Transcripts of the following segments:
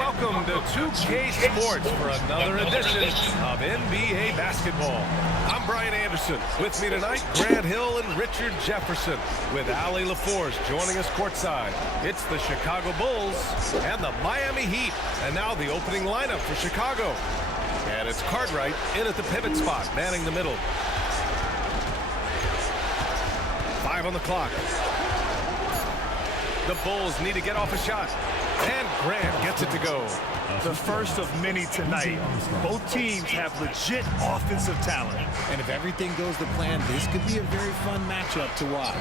welcome to 2K Sports for another edition of NBA basketball. I'm Brian Anderson. With me tonight, Grant Hill and Richard Jefferson, with Allie LaForce joining us courtside. It's the Chicago Bulls and the Miami Heat. And now the opening lineup for Chicago. And it's Cartwright in at the pivot spot, manning the middle. 5 on the clock. The Bulls need to get off a shot. And Grant gets it to go. The first of many tonight. Both teams have legit offensive talent. And if everything goes to plan, this could be a very fun matchup to watch.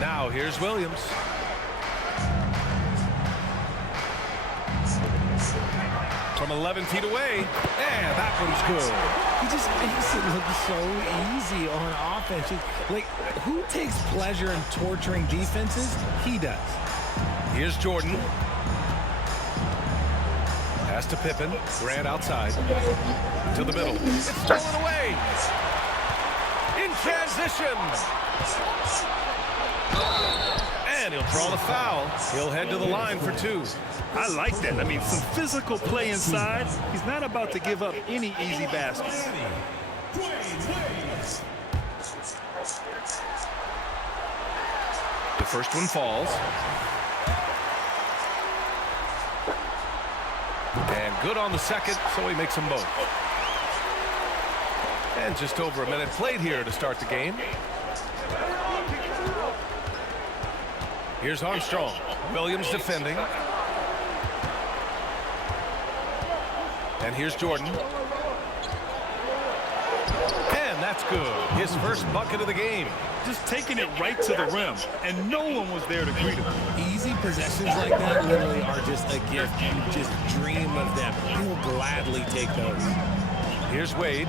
Now here's Williams. From 11 feet away. And that one's good. He just makes it look so easy on offense. Like, who takes pleasure in torturing defenses? He does. Here's Jordan. Pass to Pippen. Grant outside. To the middle. It's stolen away. In transition. And he'll draw the foul. He'll head to the line for 2. I like that. I mean, some physical play inside. He's not about to give up any easy baskets. The first one falls. And good on the second, so he makes them both. And just over a minute played here to start the game. Here's Armstrong. Williams defending. And here's Jordan. And that's good. His first bucket of the game. Just taking it right to the rim, and no one was there to greet him. Easy possessions like that literally are just a gift. You just dream of them. He'll gladly take those. Here's Wade.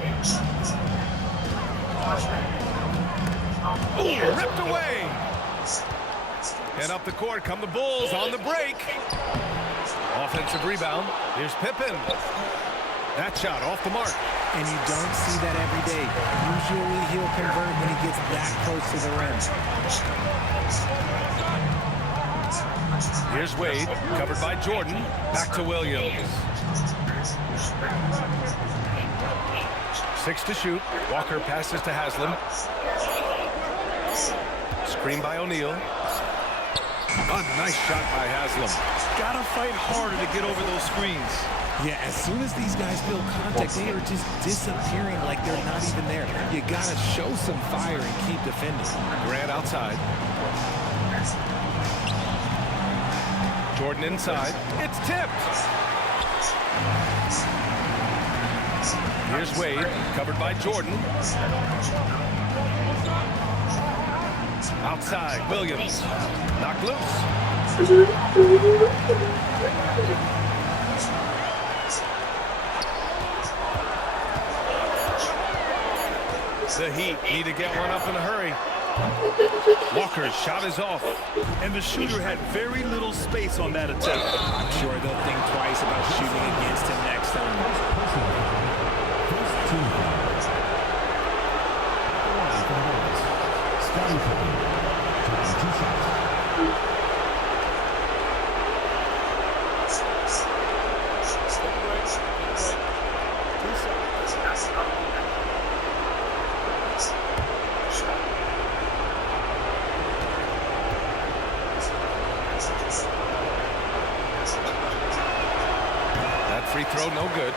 Ooh, ripped away. And up the court come the Bulls on the break. Offensive rebound. Here's Pippen. That shot off the mark. And you don't see that every day. Usually he'll convert when he gets that close to the rim. Here's Wade, covered by Jordan. Back to Williams. 6 to shoot. Walker passes to Haslam. Screen by O'Neal. A nice shot by Haslam. Gotta fight harder to get over those screens. Yeah, as soon as these guys feel contact, they are just disappearing like they're not even there. You gotta show some fire and keep defending. Grant outside. Jordan inside. It's tipped. Here's Wade, covered by Jordan. Outside, Williams. Knocked loose. The Heat need to get one up in a hurry. Walker's shot is off. And the shooter had very little space on that attempt. I'm sure they'll think twice about shooting against him next time. That free throw no good.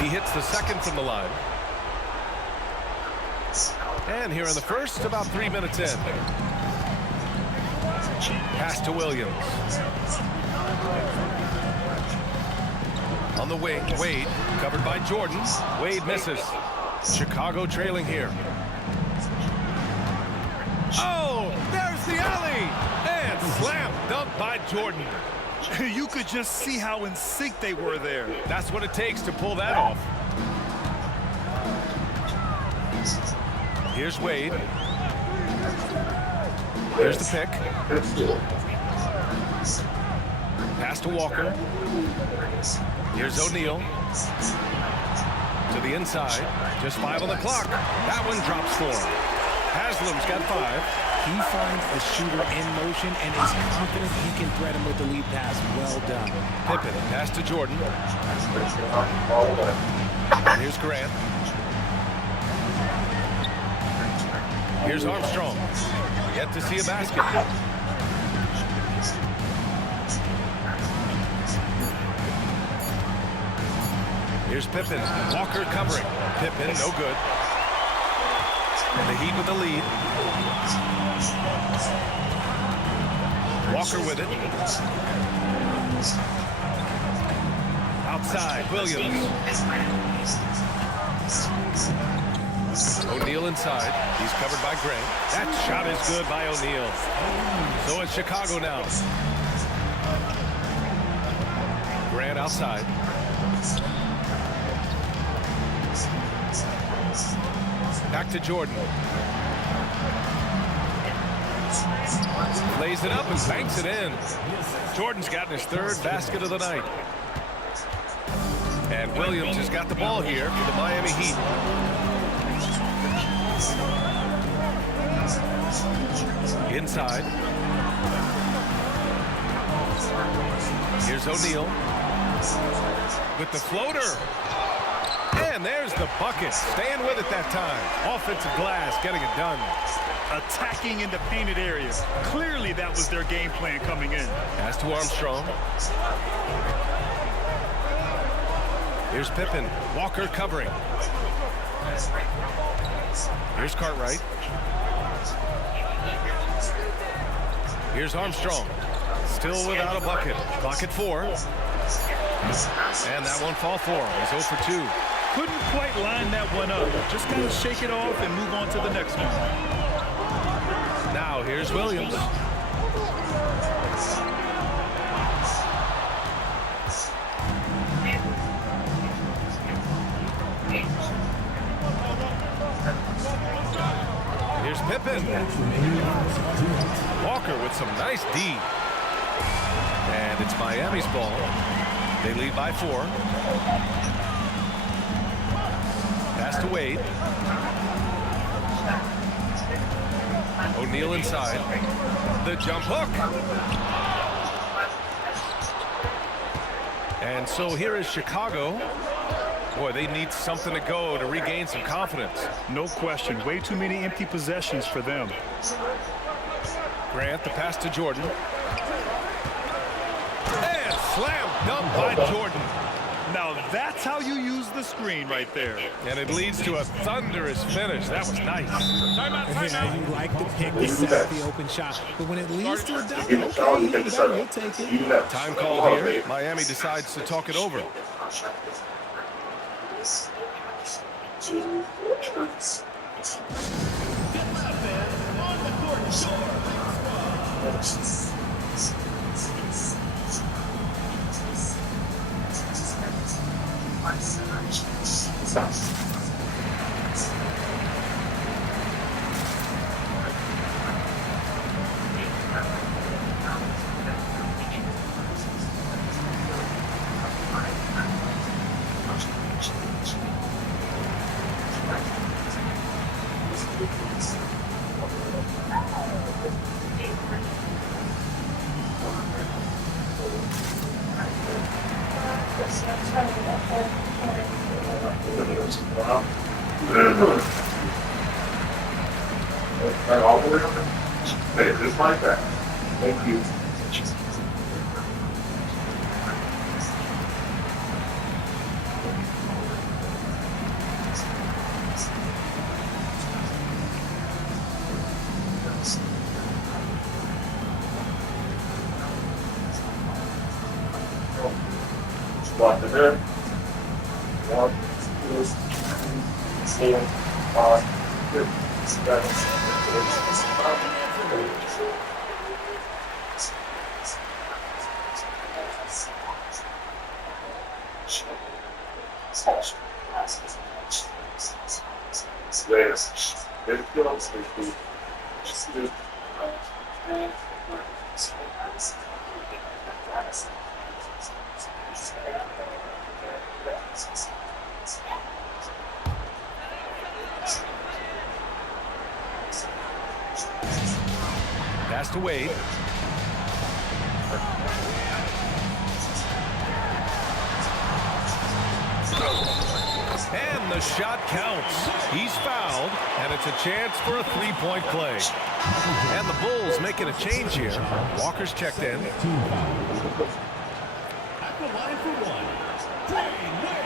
He hits the second from the line. And here in the first, about 3 minutes in. Pass to Williams. On the wing, Wade, covered by Jordan. Wade misses. Chicago trailing here. Oh, there's the alley! And slam dunk by Jordan. You could just see how in sync they were there. That's what it takes to pull that off. Here's Wade. Here's the pick. Pass Pass to Walker. Here's O'Neal. To the inside. Just 5 on the clock. That one drops 4. Haslam's got 5. He finds a shooter in motion and is confident he can thread him with the lead pass. Well done. Pippen, pass to Jordan. And here's Grant. Here's Armstrong. Yet to see a basket. Here's Pippen. Walker covering. Pippen, no good. And the Heat with the lead. Walker with it. Outside, Williams. O'Neal inside. He's covered by Grant. That shot is good by O'Neal. So it's Chicago now. Grant outside. Back to Jordan. Lays it up and banks it in. Jordan's gotten his 3rd basket of the night. And Williams has got the ball here for the Miami Heat. Inside. Here's O'Neal with the floater. And there's the bucket. Staying with it that time. Offensive glass, getting it done. Attacking in the painted area. Clearly that was their game plan coming in. Pass to Armstrong. Here's Pippen. Walker covering. Here's Cartwright. Here's Armstrong. Still without a bucket. Clock at 4. And that won't fall for him. He's 0 for 2. Couldn't quite line that one up. Just kind of shake it off and move on to the next one. Now here's Williams. Here's Pippen. Walker with some nice D. And it's Miami's ball. They lead by 4. Pass to Wade. O'Neal inside. The jump hook. And so here is Chicago. Boy, they need something to go to regain some confidence. No question. Way too many empty possessions for them. Grant, the pass to Jordan. And slam dunk by Jordan. Now that's how you use the screen right there. And it leads to a thunderous finish. That was nice. Timeout, Yeah, you like the pick to set up the open shot. But when it leads to a dunk, okay, you'll take it. Time called here. Miami decides to talk it over. All the way up. Hey, just like that. Thank you. Block the there. 1, 2, 3, 4, 5, 6, 7, 8. pass to Wade. And the shot counts. He's fouled, and it's a chance for a three-point play. And the Bulls making a change here. Walker's checked in. At the line for one, Dwayne Wade.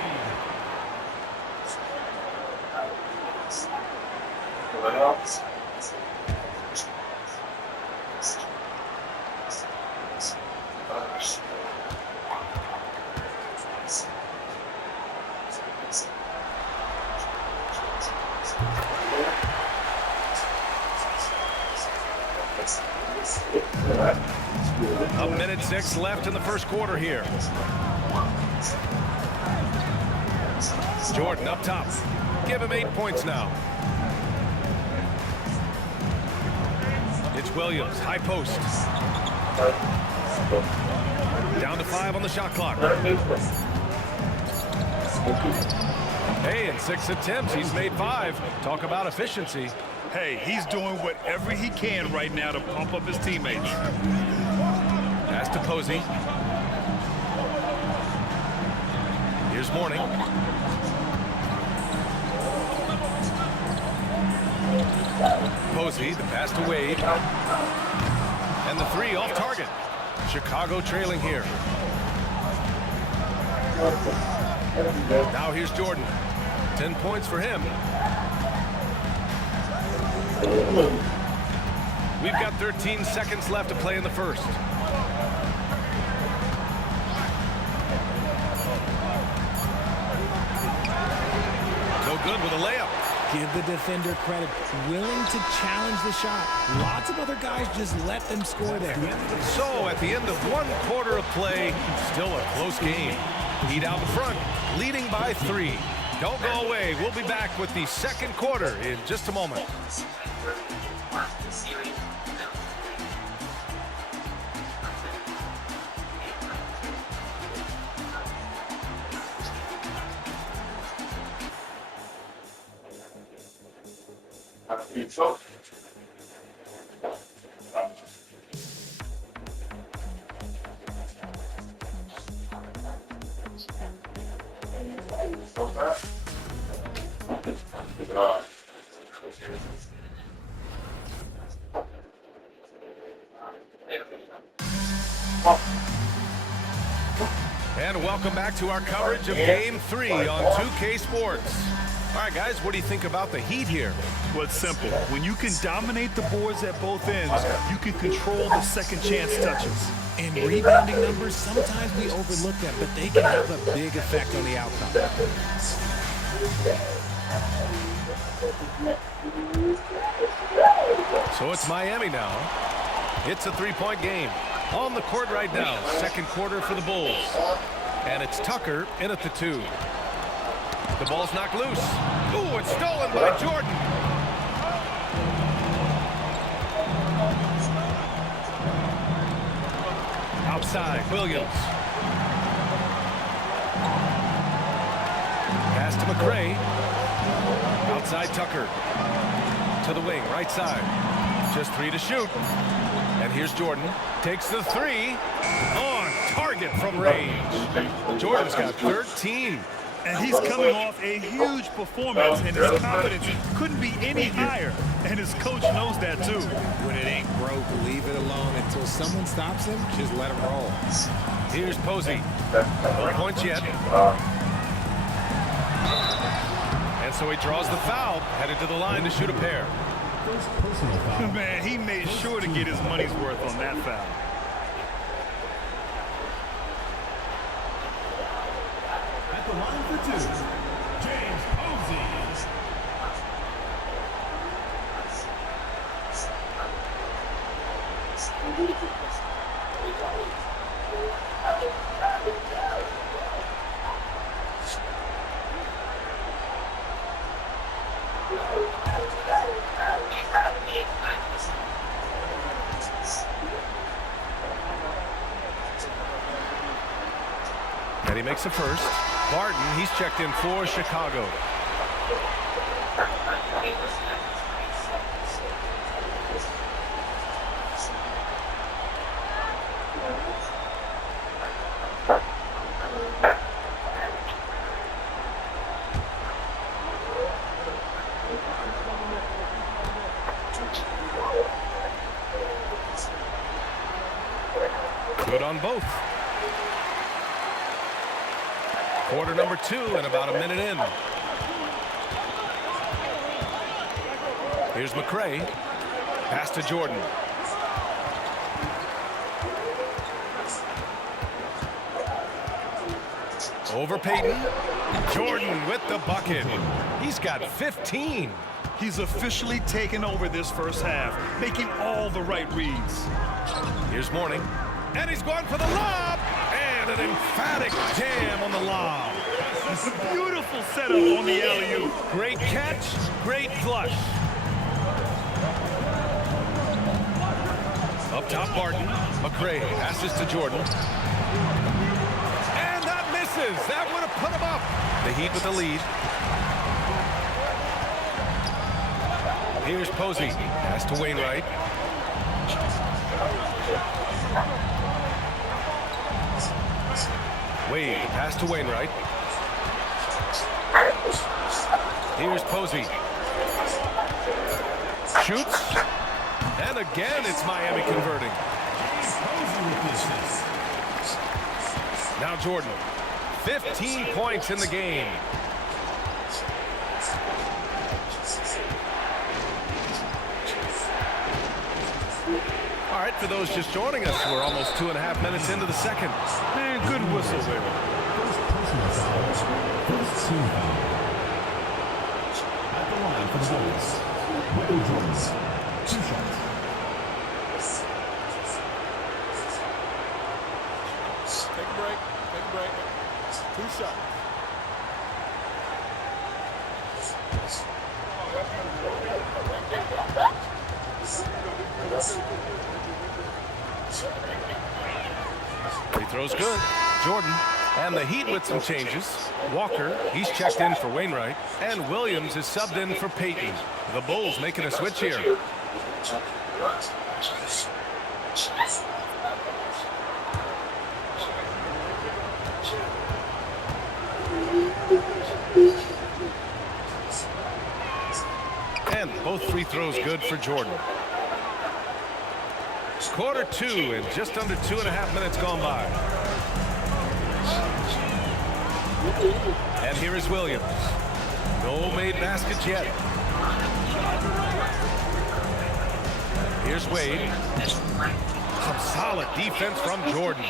A minute 6 left in the first quarter here. Jordan up top. Give him 8 points now. It's Williams, high post. Down to 5 on the shot clock. Hey, in 6 attempts, he's made 5. Talk about efficiency. Hey, he's doing whatever he can right now to pump up his teammates. Pass to Posey. Here's Mourning. Posey, the pass to Wade. And the 3 off target. Chicago trailing here. Now here's Jordan. 10 points for him. We've got 13 seconds left to play in the first. No good with a layup. Give the defender credit. Willing to challenge the shot. Lots of other guys just let them score there. So at the end of 1 quarter of play, still a close game. Heat out in front, leading by 3. Don't go away. We'll be back with the second quarter in just a moment. And welcome back to our coverage of Game 3 on 2K Sports. All right, guys, what do you think about the Heat here? Well, it's simple. When you can dominate the boards at both ends, you can control the second chance touches. And rebounding numbers, sometimes we overlook them, but they can have a big effect on the outcome. So it's Miami now. It's a 3-point game. On the court right now, second quarter for the Bulls. And it's Tucker in at the 2. The ball's knocked loose. Ooh, it's stolen by Jordan. Outside, Williams. Pass to McRae. Outside, Tucker. To the wing, right side. Just 3 to shoot. And here's Jordan. Takes the 3. On target from range. Jordan's got 13. And he's coming off a huge performance, and his confidence couldn't be any higher. And his coach knows that, too. When it ain't broke, leave it alone until someone stops him. Just let him roll. Here's Posey. No points yet. And so he draws the foul, headed to the line to shoot a pair. Man, he made sure to get his money's worth on that foul. At the line for 2, James Posey. And he makes the first. Barton, he's checked in for Chicago. on both. Quarter number 2 and about a minute in. Here's McRae. Pass to Jordan. Over Payton. Jordan with the bucket. He's got 15. He's officially taken over this first half, making all the right reads. Here's Mourning. And he's going for the lob. And an emphatic jam on the lob. It's a beautiful setup on the alley-oop. Great catch, great flush. Up top, Barton. McRae passes to Jordan. And that misses. That would have put him up. The Heat with the lead. Here's Posey. Pass to Wainwright. Wade, pass to Wainwright. Here's Posey. Shoots. And again, it's Miami converting. Now Jordan. 15 points in the game. All right, for those just joining us, we're almost 2.5 minutes into the second. Man, good whistle there. First personal foul. First team foul. At the line for the Bulls, Michael Jordan. 2 shots. Take a break. Take a break. 2 shots. Free throw's good. Jordan. And the Heat with some changes. Walker, he's checked in for Wainwright. And Williams is subbed in for Payton. The Bulls making a switch here. And both free throws good for Jordan. Quarter 2 and just under 2.5 minutes gone by. And here is Williams. No made baskets yet. Here's Wade. Some solid defense from Jordan.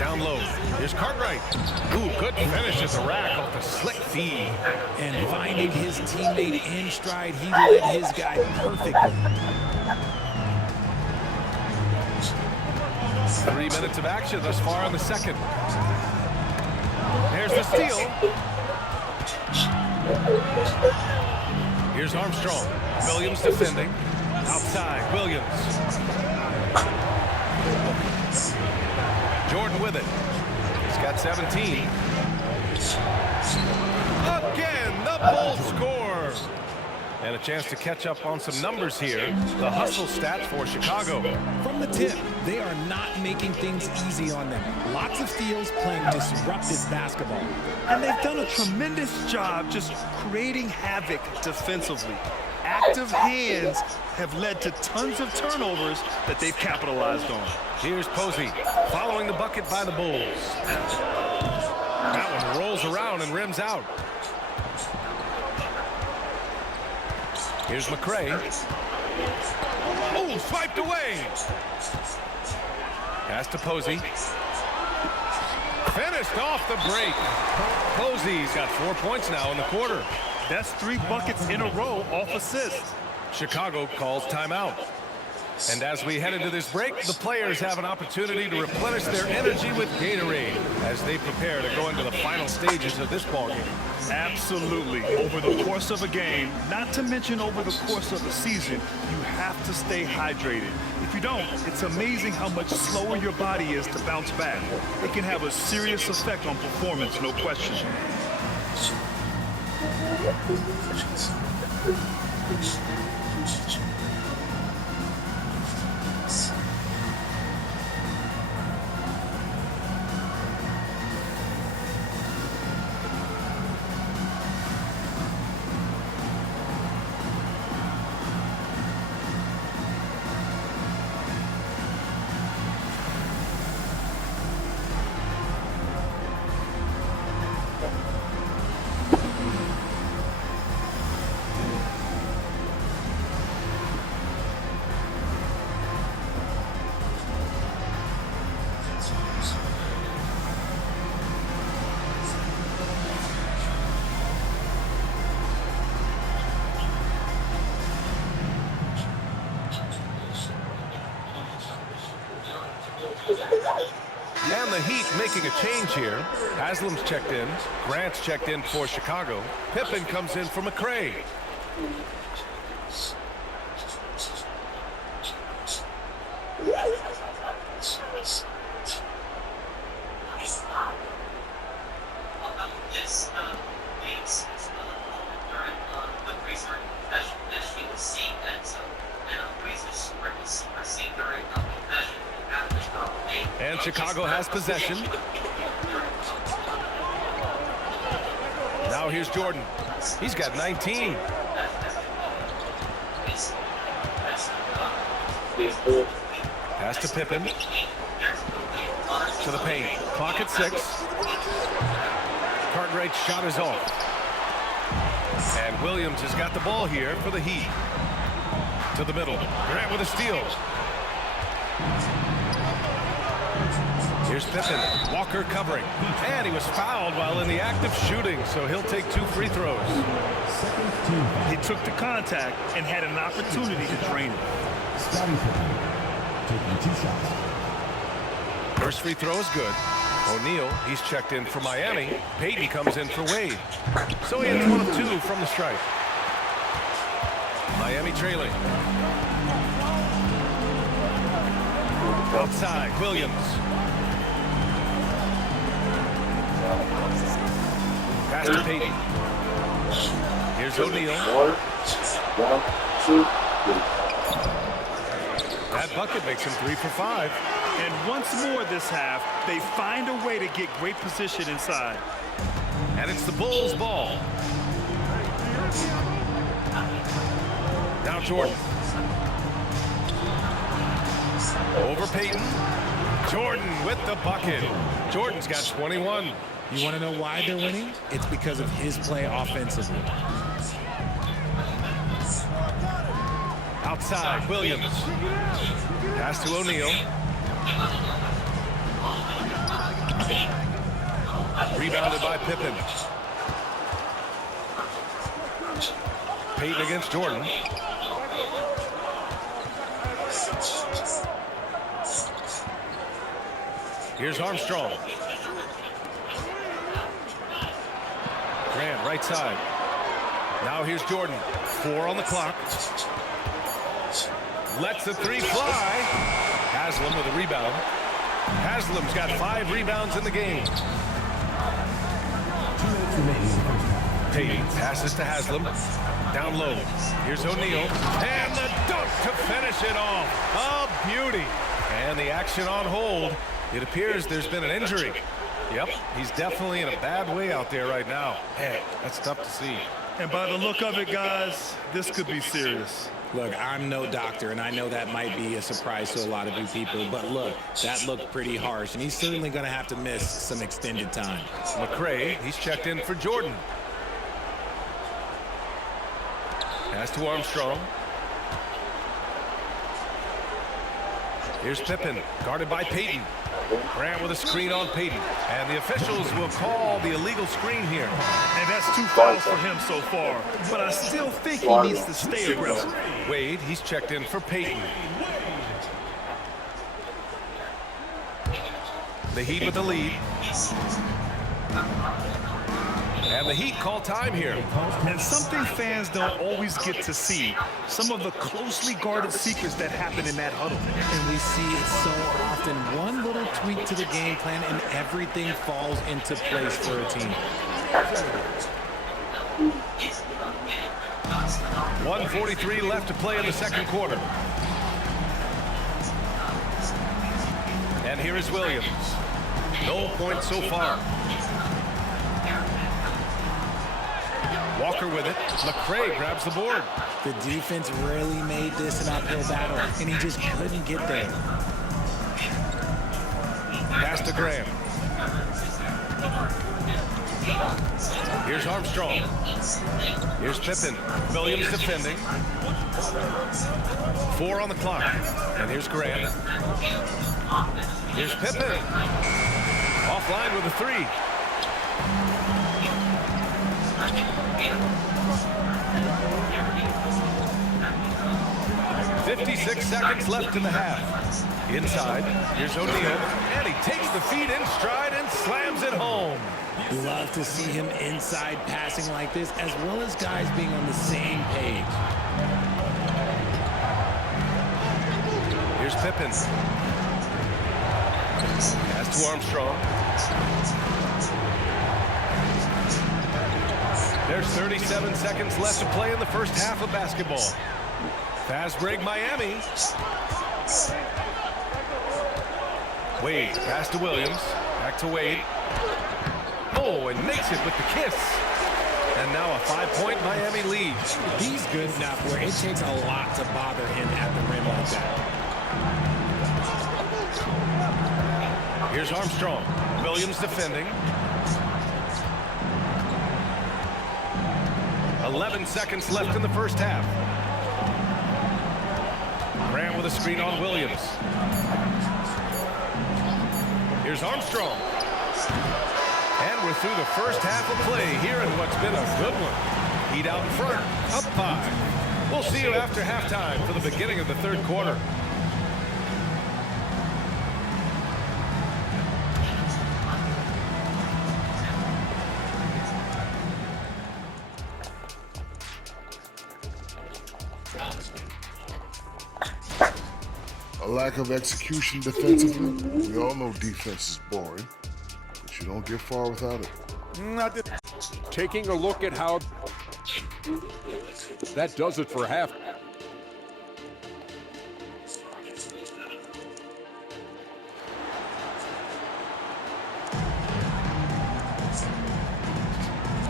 Down low. Here's Cartwright. Ooh, good finish at the rack off the slick feed. And finding his teammate in stride, he led his guy perfectly. 3 minutes of action thus far in the second. Here's the steal. Here's Armstrong. Williams defending. Outside, Williams. Jordan with it. He's got 17. Again, the Bulls score. And a chance to catch up on some numbers here. The hustle stats for Chicago. From the tip, they are not making things easy on them. Lots of steals, playing disruptive basketball. And they've done a tremendous job just creating havoc defensively. Active hands have led to tons of turnovers that they've capitalized on. Here's Posey following the bucket by the Bulls. That one rolls around and rims out. Here's McRae. Oh, swiped away. Pass to Posey. Finished off the break. Posey's got 4 points now in the quarter. That's 3 buckets in a row off assist. Chicago calls timeout. And as we head into this break, the players have an opportunity to replenish their energy with Gatorade as they prepare to go into the final stages of this ballgame. Absolutely. Over the course of a game, not to mention over the course of a season, you have to stay hydrated. If you don't, it's amazing how much slower your body is to bounce back. It can have a serious effect on performance, no question. And the Heat making a change here. Haslam's checked in. Grant's checked in for Chicago. Pippen comes in for McRae. And Chicago has possession. Now here's Jordan. He's got 19. Pass to Pippen. To the paint. Clock at 6. Cartwright's shot is off. And Williams has got the ball here for the Heat. To the middle. Grant with a steal. Here's Pippen. Walker covering. And he was fouled while in the act of shooting, so he'll take 2 free throws. He took the contact and had an opportunity to drain it. Scottie Pippen taking 2 shots. First free throw is good. O'Neal, he's checked in for Miami. Payton comes in for Wade. So he hits 1 of 2 from the stripe. Miami trailing. Outside, Williams. Pass to Payton. Here's O'Neal. 1, 2, 3. That bucket makes him 3 for 5. And once more this half, they find a way to get great position inside. And it's the Bulls' ball. Now Jordan. Over Payton. Jordan with the bucket. Jordan's got 21. You want to know why they're winning? It's because of his play offensively. Outside, Williams. Pass to O'Neal. Rebounded by Pippen. Payton against Jordan. Here's Armstrong. Grant, right side. Now here's Jordan. 4 on the clock. Lets the 3 fly. Haslam with a rebound. Haslam's got 5 rebounds in the game. 2 minutes remaining in the first half. Payton passes to Haslam. Down low. Here's O'Neal. And the dunk to finish it off. A beauty. And the action on hold. It appears there's been an injury. Yep, he's definitely in a bad way out there right now. Hey, that's tough to see. And by the look of it, guys, this could be serious. Look, I'm no doctor, and I know that might be a surprise to a lot of you people, but look, that looked pretty harsh, and he's certainly going to have to miss some extended time. McRae, he's checked in for Jordan. Pass to Armstrong. Here's Pippen, guarded by Payton. Grant with a screen on Payton. And the officials will call the illegal screen here. And that's 2 fouls for him so far. But I still think he needs to stay aggressive. Wade, he's checked in for Payton. The Heat with the lead. And the Heat call time here. And something fans don't always get to see. Some of the closely guarded secrets that happen in that huddle. And we see it so often. One little tweak to the game plan and everything falls into place for a team. 1:43 left to play in the second quarter. And here is Williams. No points so far. Walker with it. McRae grabs the board. The defense really made this an uphill battle, and he just couldn't get there. Pass to Graham. Here's Armstrong. Here's Pippen. Williams defending. 4 on the clock. And here's Grant. Here's Pippen. Offline with a 3. 56 seconds left in the half. Inside, here's O'Neal, and he takes the feet in stride and slams it home. Love to see him inside passing like this, as well as guys being on the same page. Here's Pippen. Pass to Armstrong. There's 37 seconds left to play in the first half of basketball. Fast break, Miami. Wade, pass to Williams. Back to Wade. Oh, and makes it with the kiss. And now a 5-point Miami lead. He's good enough where it takes a lot to bother him at the rim like that. Here's Armstrong. Williams defending. 11 seconds left in the first half. Grant with a screen on Williams. Here's Armstrong. And we're through the first half of play here in what's been a good one. Heat out in front, up 5. We'll see you after halftime for the beginning of the third quarter. A lack of execution defensively. We all know defense is boring, but you don't get far without it. Taking a look at how that does it for half.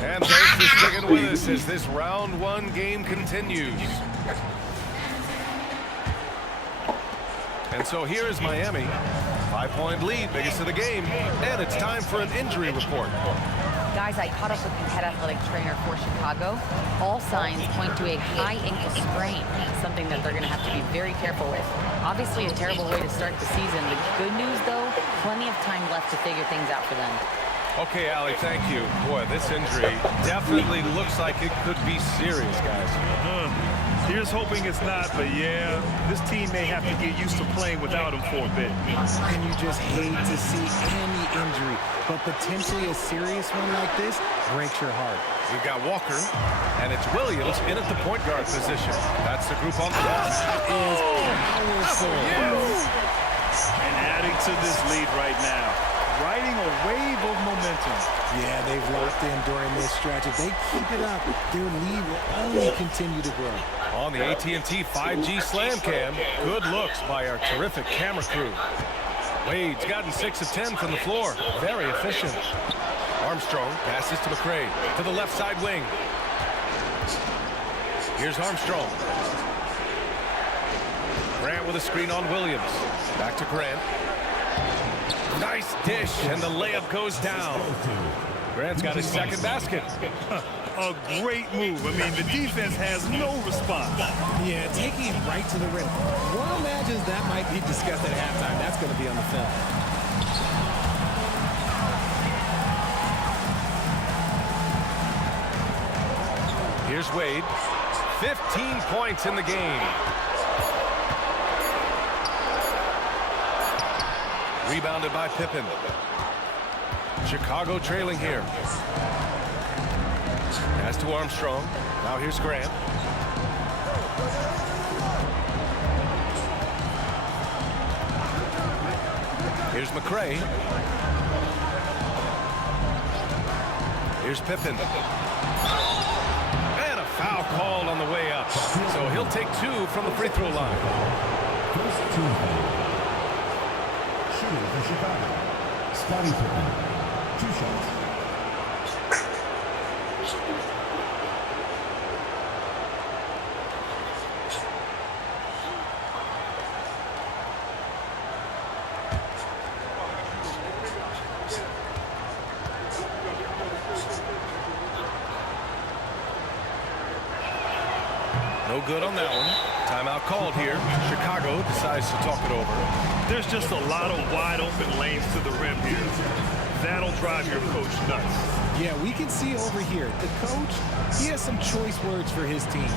And thanks for sticking with us as this round 1 game continues. And so here is Miami. 5-point lead, biggest of the game. And it's time for an injury report. Guys, I caught up with the head athletic trainer for Chicago. All signs point to a high ankle sprain, something that they're going to have to be very careful with. Obviously a terrible way to start the season. The good news, though, plenty of time left to figure things out for them. Okay, Allie, thank you. Boy, this injury definitely looks like it could be serious, guys. Here's hoping it's not, but yeah, this team may have to get used to playing without him for a bit. And you just hate to see any injury, but potentially a serious one like this breaks your heart. We've got Walker, and it's Williams in at the point guard position. That's the group on the left. Is powerful. And adding to this lead right now, riding a wave of momentum. Yeah, they've locked in during this stretch. If they keep it up, their lead will only continue to grow. On the AT&T 5G Slam Cam, good looks by our terrific camera crew. Wade's gotten 6 of 10 from the floor. Very efficient. Armstrong passes to McRae to the left side wing. Here's Armstrong. Grant with a screen on Williams. Back to Grant. Nice dish, and the layup goes down. Grant's got his second basket. A great move. I mean, the defense has no response. Yeah, taking it right to the rim. One imagines that might be discussed at halftime. That's going to be on the film. Here's Wade. 15 points in the game. Rebounded by Pippen. Chicago trailing here. Pass to Armstrong. Now here's Grant. Here's McRae. Here's Pippen. And a foul called on the way up. So he'll take 2 from the free throw line. First Tuesday. Shooting for Chicago. Scottie Pippen. 2 shots. No good on that one. Timeout called here. Chicago decides to talk it over. There's just a lot of wide open lanes to the rim here. That'll drive your coach nuts. Yeah, we can see over here. The coach, he has some choice words for his team.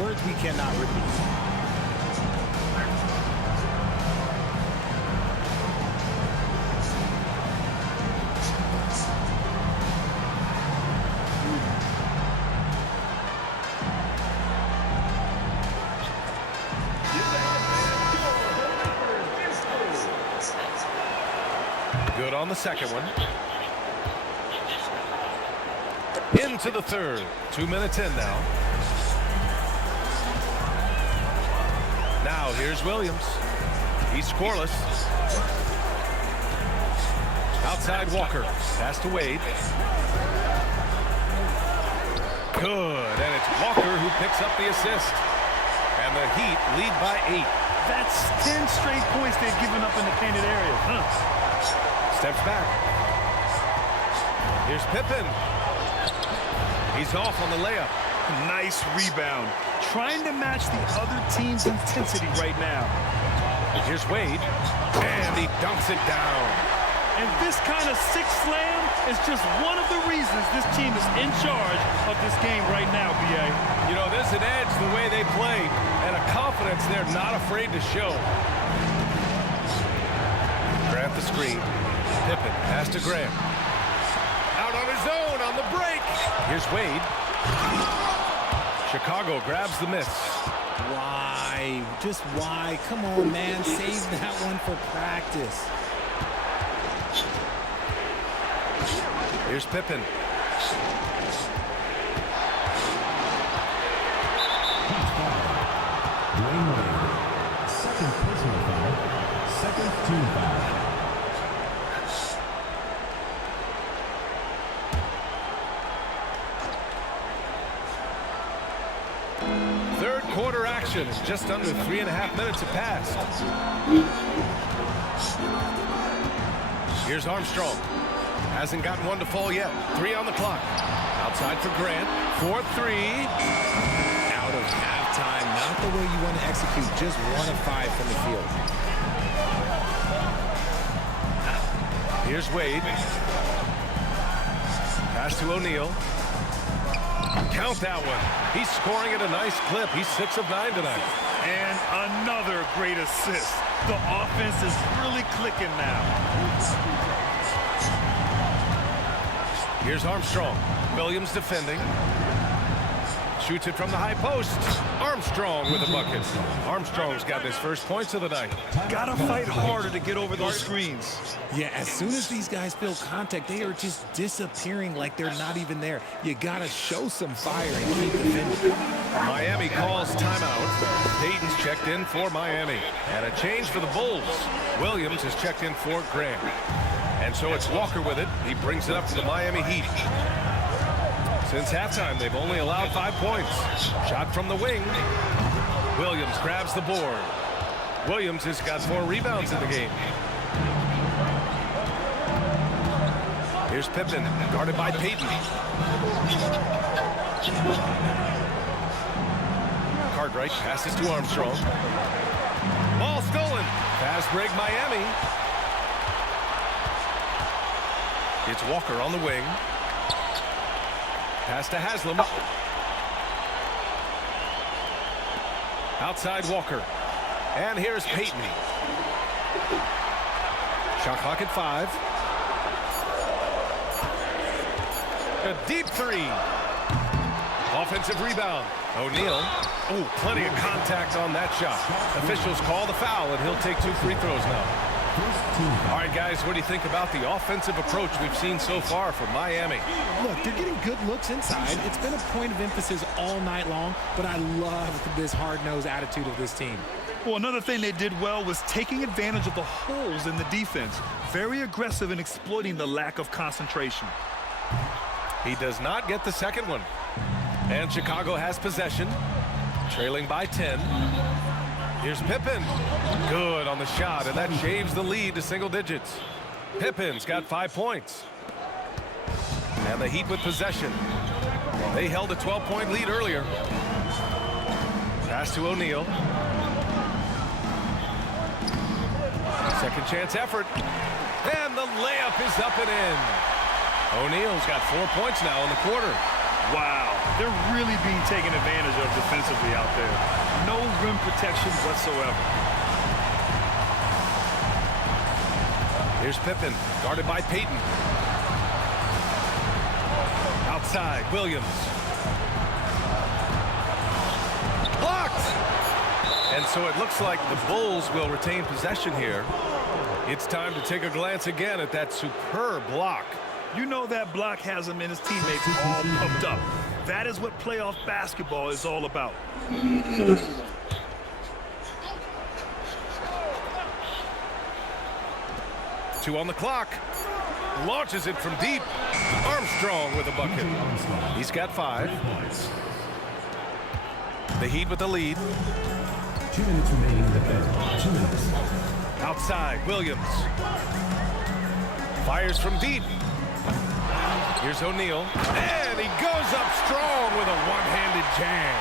Words we cannot repeat. Good on the second one. Into the third. 2 minutes in now. Now here's Williams. He's scoreless. Outside Walker. Pass to Wade. Good. And it's Walker who picks up the assist. And the Heat lead by 8. That's 10 straight points they've given up in the painted area. Steps back. Here's Pippen. He's off on the layup. Nice rebound. Trying to match the other team's intensity right now. Here's Wade. And he dunks it down. And this kind of six slam is just one of the reasons this team is in charge of this game right now, B.A. You know, there's an edge the way they play and a confidence they're not afraid to show. Grant the screen. Pippen pass to Graham. Out on his own on the break. Here's Wade. Chicago grabs the miss. Why? Just why? Come on, man. Save that one for practice. Here's Pippen. Dwayne Wade. Second personal foul. Second team foul. Third quarter action. Just under 3.5 minutes have passed. Here's Armstrong. Hasn't gotten one to fall yet. 3 on the clock. Outside for Grant. 4-3. Out of halftime. Not the way you want to execute. Just 1 of 5 from the field. Here's Wade. Pass to O'Neal. Count that one. He's scoring at a nice clip. He's 6 of 9 tonight. And another great assist. The offense is really clicking now. Here's Armstrong. Williams defending. Shoots it from the high post. Armstrong with a bucket. Armstrong's got his first points of the night. Gotta fight harder to get over those screens. Yeah, as soon as these guys feel contact, they are just disappearing like they're not even there. You gotta show some fire and keep defending. Miami calls timeout. Payton's checked in for Miami. And a change for the Bulls. Williams is checked in for Grant. And so it's Walker with it. He brings it up to the Miami Heat. Since halftime, they've only allowed 5 points. Shot from the wing. Williams grabs the board. Williams has got 4 rebounds in the game. Here's Pippen, guarded by Payton. Cartwright passes to Armstrong. Ball stolen. Fast break Miami. It's Walker on the wing. Pass to Haslam. Outside Walker. And here's Payton. Shot clock at 5. A deep 3. Offensive rebound. O'Neal. Oh, plenty of contact on that shot. Officials call the foul, and he'll take 2 free throws now. All right, guys, what do you think about the offensive approach we've seen so far from Miami? Look, they're getting good looks inside. It's been a point of emphasis all night long, but I love this hard-nosed attitude of this team. Well, another thing they did well was taking advantage of the holes in the defense. Very aggressive in exploiting the lack of concentration. He does not get the second one. And Chicago has possession, trailing by 10. Here's Pippen. Good on the shot, and that shaves the lead to single digits. Pippen's got 5 points. And the Heat with possession. They held a 12-point lead earlier. Pass to O'Neal. Second chance effort. And the layup is up and in. O'Neal's got 4 points now in the quarter. Wow, they're really being taken advantage of defensively out there. No rim protection whatsoever. Here's Pippen, guarded by Payton. Outside, Williams. Blocked! And so it looks like the Bulls will retain possession here. It's time to take a glance again at that superb block. You know that block has him and his teammates all pumped up. That is what playoff basketball is all about. 2 on the clock. Launches it from deep. Armstrong with a bucket. He's got 5. The Heat with the lead. 2 minutes remaining in the bed. 2 minutes. Outside, Williams. Fires from deep. Here's O'Neal. And he goes up strong with a one-handed jam.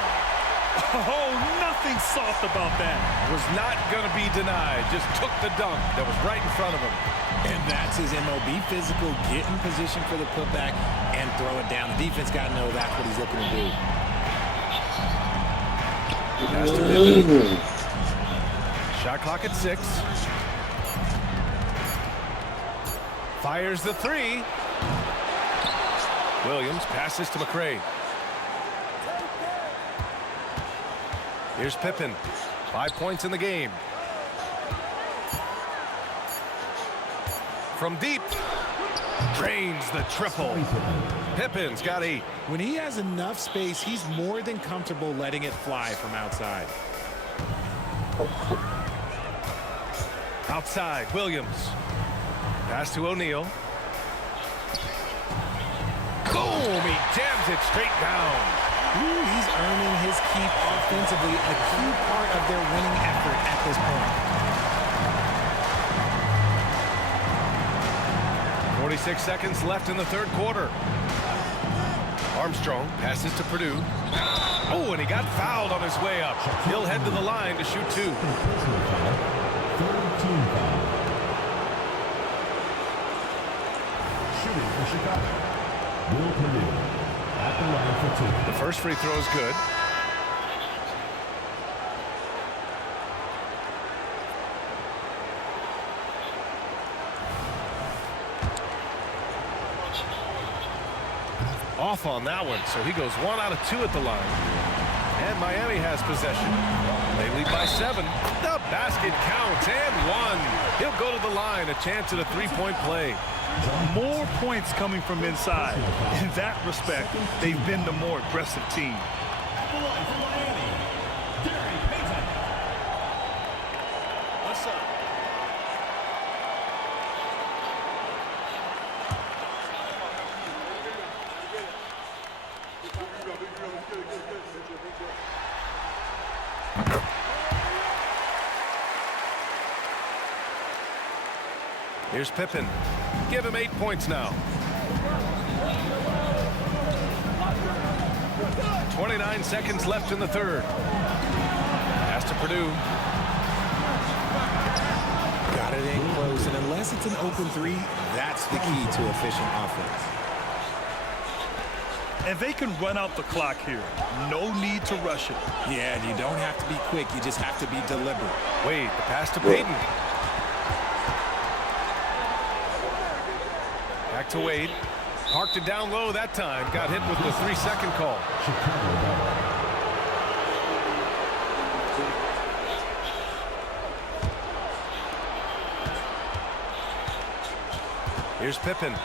Oh, nothing soft about that. Was not going to be denied. Just took the dunk that was right in front of him. And that's his MO. Be physical, get in position for the putback, and throw it down. The defense got to know that's what he's looking to do. Pass to Pippen. Shot clock at 6. Fires the 3. Williams passes to McRae. Here's Pippen. 5 points in the game. From deep. Drains the triple. Pippen's got 8. When he has enough space, he's more than comfortable letting it fly from outside. Outside, Williams. Pass to O'Neal. Boom! He jams it straight down. Ooh, he's earning his keep offensively, a key part of their winning effort at this point. 46 seconds left in the third quarter. Armstrong passes to Purdue. Oh, and he got fouled on his way up. He'll head to the line to shoot 2. Third team foul. Shooting for Chicago. Will Purdue at the line for 2. The first free throw is good. Off on that one, so he goes 1 out of 2 at the line. And Miami has possession. They lead by 7. The basket counts, and 1. He'll go to the line, a chance at a 3-point play. More points coming from inside. In that respect, they've been the more aggressive team. At the line for Miami, Gary Payton. What's up? Here's Pippen. Give him 8 points now. 29 seconds left in the third. Pass to Purdue. Got it in close, and unless it's an open 3, that's the key to efficient offense. And they can run out the clock here. No need to rush it. Yeah, you don't have to be quick. You just have to be deliberate. Wade, the pass to Payton. Back to Wade. Parked it down low that time. Got hit with the 3-second call. Chicago ball. Here's Pippen.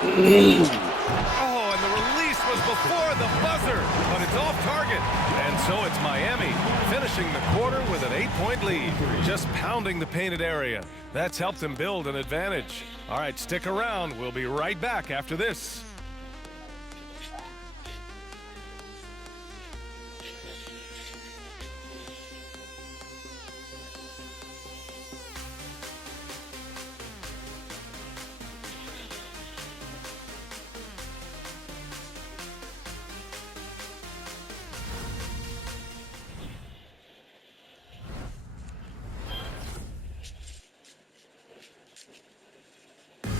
Oh, and the release was before the buzzer, but it's off target. And so it's Miami finishing the quarter with an 8-point lead, just pounding the painted area. That's helped them build an advantage. All right, stick around. We'll be right back after this.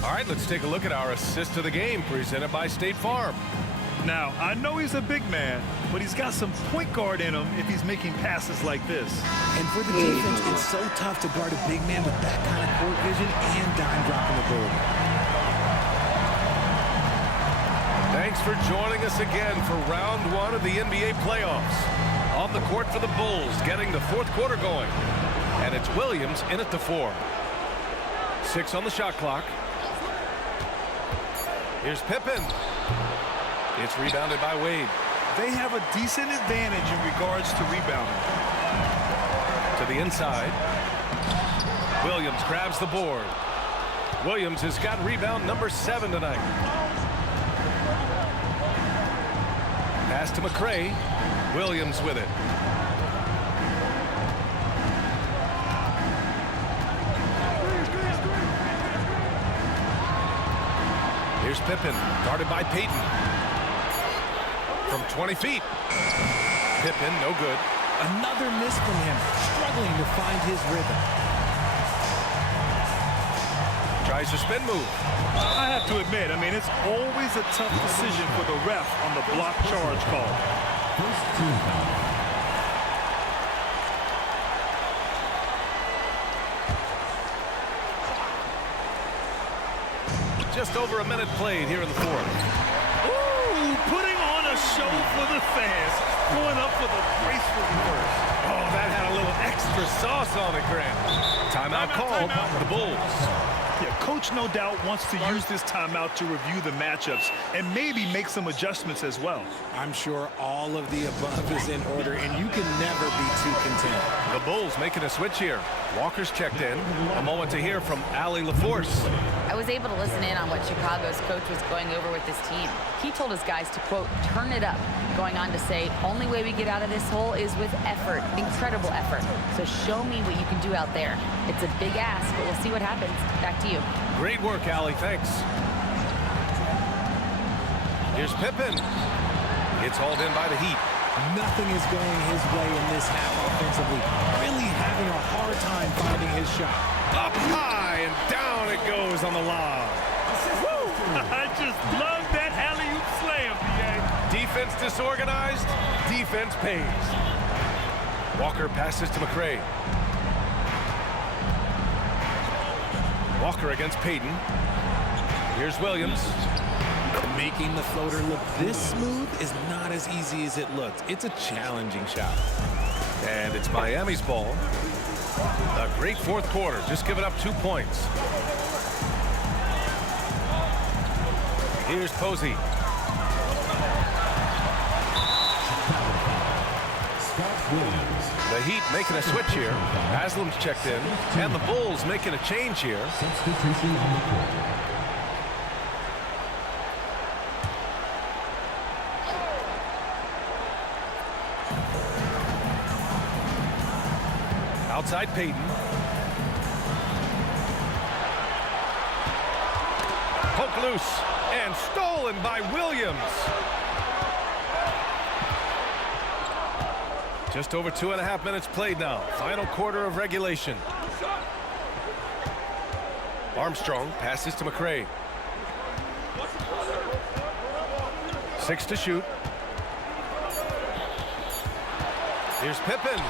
All right, let's take a look at our assist of the game presented by State Farm. Now, I know he's a big man, but he's got some point guard in him if he's making passes like this. And for the defense, it's so tough to guard a big man with that kind of court vision and dime dropping ability. Thanks for joining us again for round 1 of the NBA playoffs. On the court for the Bulls, getting the fourth quarter going. And it's Williams in at the 4. 6 on the shot clock. Here's Pippen. It's rebounded by Wade. They have a decent advantage in regards to rebounding. To the inside. Williams grabs the board. Williams has got rebound number 7 tonight. Pass to McRae. Williams with it. Here's Pippen, guarded by Payton. From 20 feet. Pippen, no good. Another miss from him, struggling to find his rhythm. Tries a spin move. I have to admit, it's always a tough decision for the ref on the block charge call. First team foul. Just over a minute played here in the 4th. Ooh, putting on a show for the fans. Going up for the graceful reverse. Oh, that had a little extra sauce on it, Grant. Timeout called. The Bulls. Yeah, coach no doubt wants to use this timeout to review the matchups and maybe make some adjustments as well. I'm sure all of the above is in order, and you can never be too content. The Bulls making a switch here. Walker's checked in. A moment to hear from Allie LaForce. I was able to listen in on what Chicago's coach was going over with his team. He told his guys to, quote, turn it up, going on to say, only way we get out of this hole is with effort, incredible effort. So show me what you can do out there. It's a big ask, but we'll see what happens. Back to you. Great work, Allie. Thanks. Here's Pippen. It's hauled in by the Heat. Nothing is going his way in this half offensively. Really having a hard time finding his shot. Up high and down it goes on the lob. Woo! I just love that alley-oop slam, PA. Defense disorganized. Defense pays. Walker passes to McRae. Walker against Payton. Here's Williams. Making the floater look this smooth is not as easy as it looked. It's a challenging shot. And it's Miami's ball. A great 4th quarter. Just giving up 2 points. Here's Posey. Scott Williams. The Heat making a switch here. Haslam's checked in. And the Bulls making a change here. Substitution on the court. Outside Payton. Poke loose and stolen by Williams. Just over 2.5 minutes played now. Final quarter of regulation. Armstrong passes to McRae. 6 to shoot. Here's Pippen.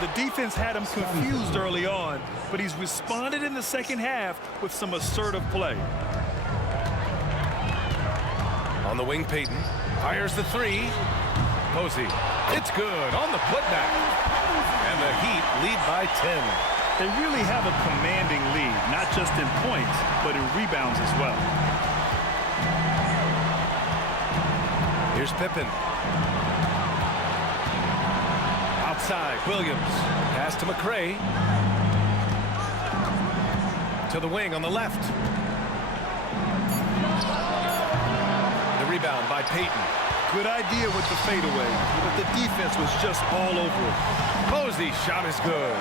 The defense had him confused early on, but he's responded in the second half with some assertive play. On the wing, Payton fires the 3. Posey. It's good on the putback. And the Heat lead by 10. They really have a commanding lead, not just in points, but in rebounds as well. Here's Pippen. Outside, Williams. Pass to McRae. To the wing on the left. The rebound by Payton. Good idea with the fadeaway, but the defense was just all over it. Posey shot is good.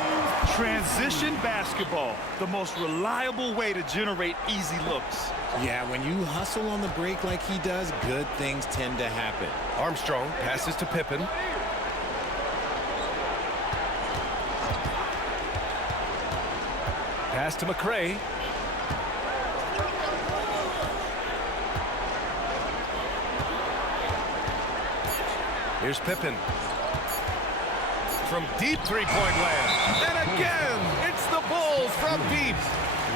Transition basketball, the most reliable way to generate easy looks. Yeah, when you hustle on the break like he does, good things tend to happen. Armstrong passes to Pippen. Pass to McRae. Here's Pippen. From deep three-point land. And again, it's the Bulls from deep.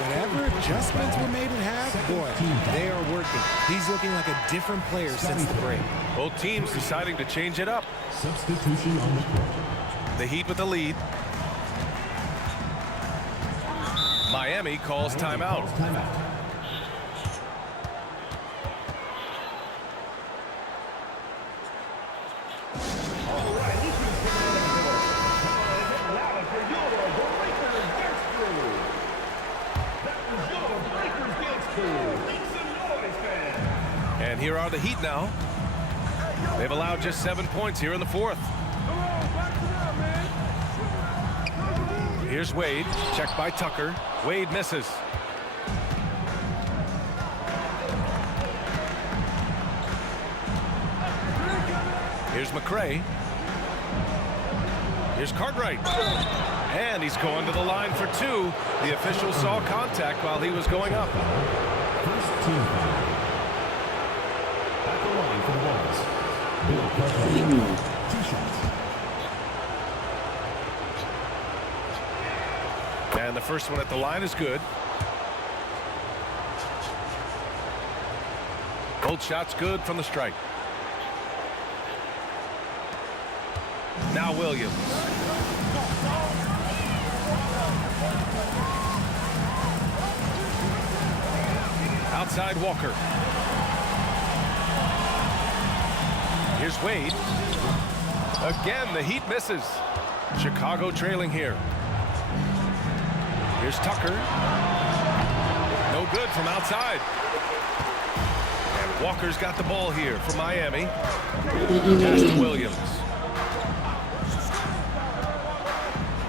Whatever adjustments were made at half, boy, they are working. He's looking like a different player since the break. Both teams deciding to change it up. Substitution on the court. The Heat with the lead. Miami calls timeout. And here are the Heat now. They've allowed just 7 points here in the fourth. Here's Wade, checked by Tucker. Wade misses. Here's McRae. Here's Cartwright. And he's going to the line for two. The official saw contact while he was going up. First team foul. At the line for the Bulls. Bill Cartwright. 2 shots. And the first one at the line is good. Both shots good from the strike. Now Williams. Outside Walker. Here's Wade. Again, the Heat misses. Chicago trailing here. Here's Tucker. No good from outside. And Walker's got the ball here for Miami. Pass to Williams.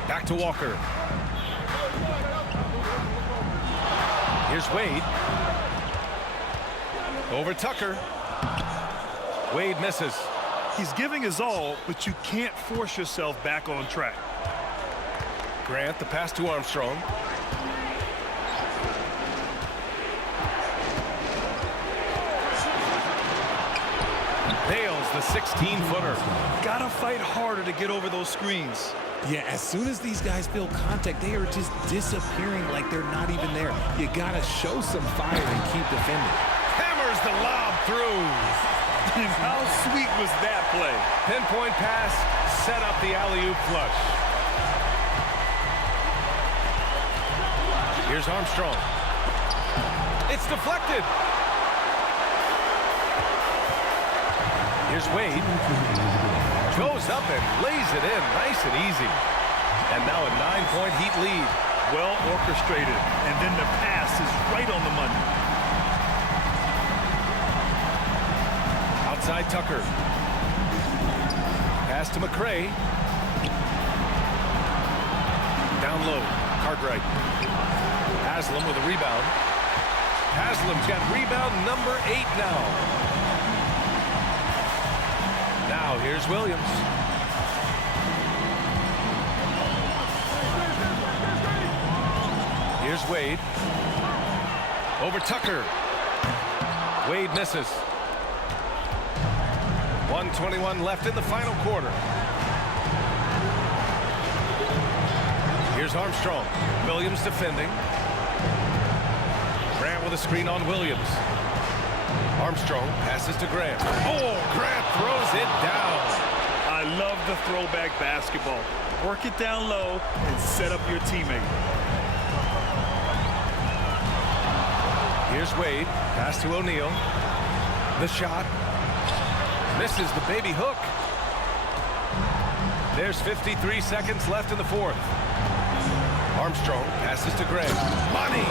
Back to Walker. Here's Wade. Over Tucker. Wade misses. He's giving his all, but you can't force yourself back on track. Grant, the pass to Armstrong. Nails the 16-footer. Gotta fight harder to get over those screens. Yeah, as soon as these guys feel contact, they are just disappearing like they're not even there. You gotta show some fire and keep defending. Hammers the lob through. How sweet was that play? Pinpoint pass, set up the alley-oop flush. Here's Armstrong. It's deflected. Here's Wade. Goes up and lays it in nice and easy. And now a 9-point Heat lead. Well orchestrated. And then the pass is right on the money. Outside Tucker. Pass to McRae. Down low. Cartwright. Haslam with a rebound. Haslam's got rebound number 8 now. Now here's Williams. Here's Wade. Over Tucker. Wade misses. 1:21 left in the final quarter. Here's Armstrong. Williams defending. Grant with a screen on Williams. Armstrong passes to Grant. Oh, Grant throws it down. I love the throwback basketball. Work it down low and set up your teammate. Here's Wade. Pass to O'Neal. The shot. Misses the baby hook. There's 53 seconds left in the fourth. Armstrong passes to Grant. Money!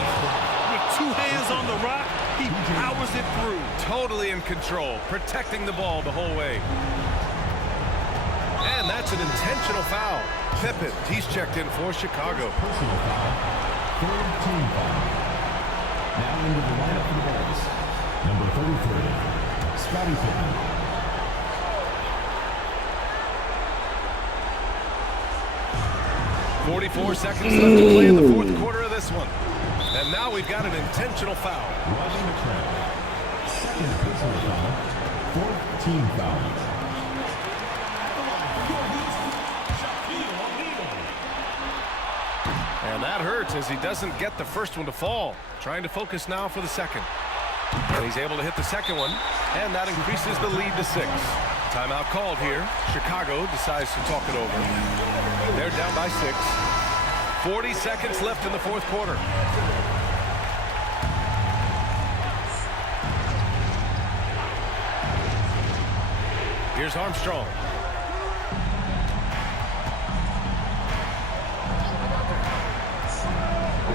With 2 hands on the rock, he powers it through. Totally in control, protecting the ball the whole way. And that's an intentional foul. Pippen, he's checked in for Chicago. Personal foul. Third team foul. Now into the lineup for the Bulls. Number 33, Scottie Pippen. 44 seconds left to play in the fourth quarter of this one. And now we've got an intentional foul. Rodney McCray. Second personal foul. Fourth team foul. And that hurts as he doesn't get the first one to fall. Trying to focus now for the second. And he's able to hit the second one. And that increases the lead to 6. Timeout called here. Chicago decides to talk it over. They're down by 6. 40 seconds left in the fourth quarter. Here's Armstrong.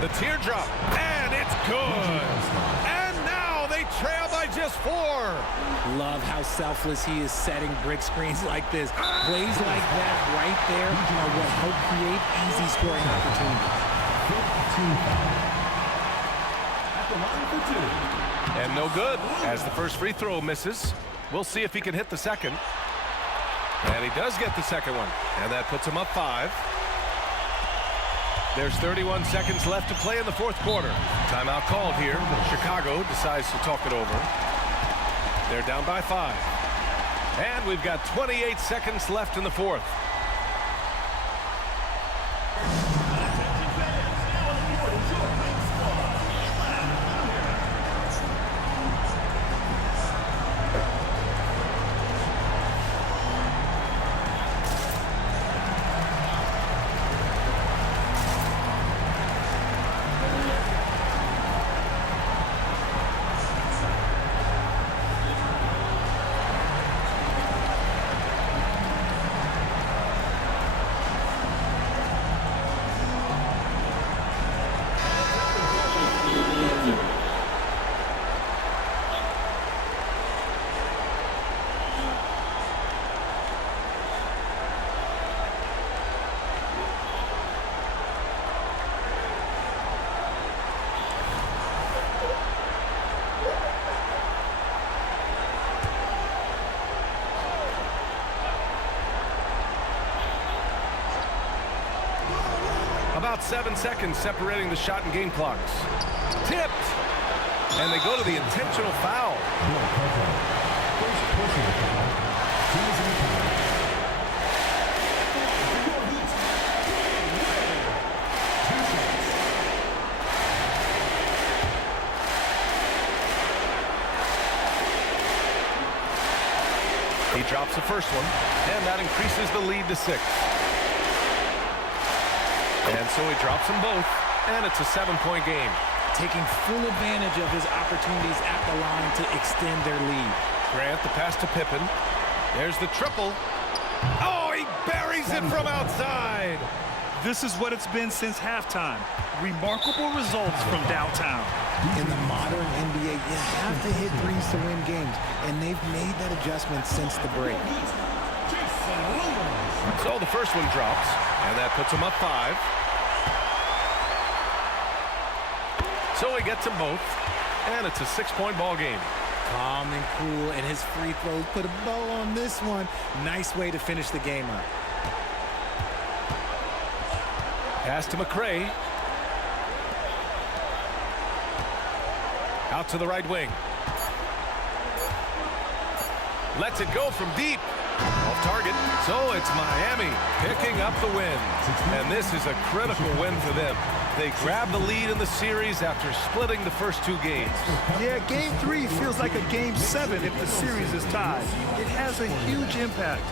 The teardrop, and it's good. And now they trail by just 4. Love how selfless he is setting brick screens like this. Plays like that right there are what help create easy scoring opportunities. 15 foul. At the line for 2. And no good as the first free throw misses. We'll see if he can hit the second. And he does get the second one. And that puts him up 5. There's 31 seconds left to play in the fourth quarter. Timeout called here. Chicago decides to talk it over. They're down by 5. And we've got 28 seconds left in the fourth. About 7 seconds separating the shot and game clocks. Tipped! And they go to the intentional foul. First personal foul. Teams in foul. He drops the first one, and that increases the lead to 6. And so he drops them both, and it's a 7-point game. Taking full advantage of his opportunities at the line to extend their lead. Grant, the pass to Pippen. There's the triple. Oh, he buries it from outside. This is what it's been since halftime. Remarkable results from downtown. In the modern NBA, you have to hit threes to win games, and they've made that adjustment since the break. So the first one drops, and that puts him up 5. So he gets them both, and it's a 6-point ball game. Calm and cool, and his free throws put a bow on this one. Nice way to finish the game up. Pass to McRae. Out to the right wing. Lets it go from deep. Off target. So it's Miami picking up the win. And this is a critical win for them. They grab the lead in the series after splitting the first 2 games. Yeah, Game 3 feels like a Game 7 if the series is tied. It has a huge impact.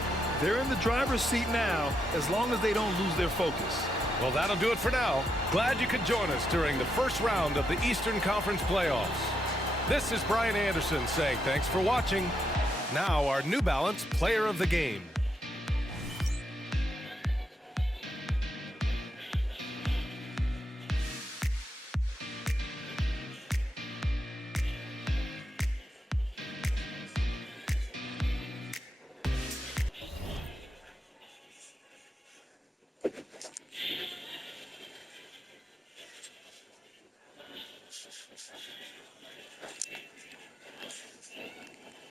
They're in the driver's seat now, as long as they don't lose their focus. Well, that'll do it for now. Glad you could join us during the first round of the Eastern Conference playoffs. This is Brian Anderson saying thanks for watching. Now our New Balance Player of the Game.